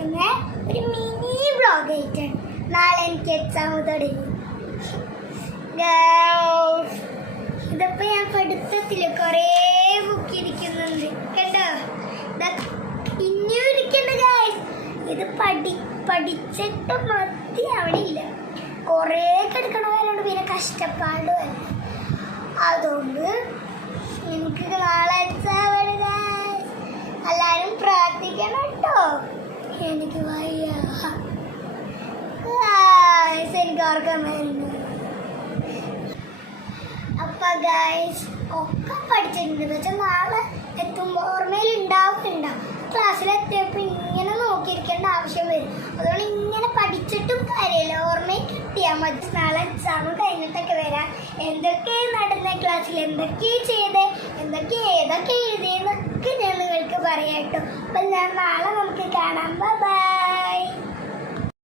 ഇന്ന് ഒരു mini blog ആയിട്ടാണ് നാളെ എനിക്ക് എക്സാം തുടങ്ങി. ഇതിപ്പോൾ ഇതിപ്പോ ഞാൻ പഠിത്തത്തിൽ കുറേ ബുക്ക് ഇരിക്കുന്നുണ്ട്. കേട്ടോ? ഇനിയും ഗായ്സ് ഇത് പഠി പഠിച്ചിട്ട് മതി അവിടെ ഇല്ല. കൊറേ കിടക്കണവരോട് പിന്നെ കഷ്ടപ്പാടും അതുകൊണ്ട് എനിക്ക് നാളെ എക്സാം എല്ലാരും പ്രാർത്ഥിക്കണം കേട്ടോ. എനിക്ക് ഓർക്കാൻ വരുന്നു അപ്പൊ ഗൈസ് ഒക്കെ പഠിച്ചിട്ടുണ്ട് വെച്ചാൽ നാളെ എത്തുമ്പോൾ ഓർമ്മയിൽ ഉണ്ടാവുന്നുണ്ടാവും ക്ലാസ്സിൽ എത്തിയപ്പോൾ ഇങ്ങനെ നോക്കിയിരിക്കേണ്ട ആവശ്യം വരും അതുകൊണ്ട് ഇങ്ങനെ പഠിച്ചിട്ടും കാര്യമില്ല ഓർമ്മയിൽ കിട്ടിയാൽ മതി നാളെ എക്സാം കഴിഞ്ഞിട്ടൊക്കെ വരാം എന്തൊക്കെ നടന്ന ക്ലാസ്സിൽ എന്തൊക്കെ ചെയ്ത് എന്തൊക്കെ ഏതൊക്കെ എഴുതിയെന്നൊക്കെ ഞാൻ നിങ്ങൾക്ക് പറയാം കേട്ടോ അപ്പം ഞാൻ നാളെ നമുക്ക്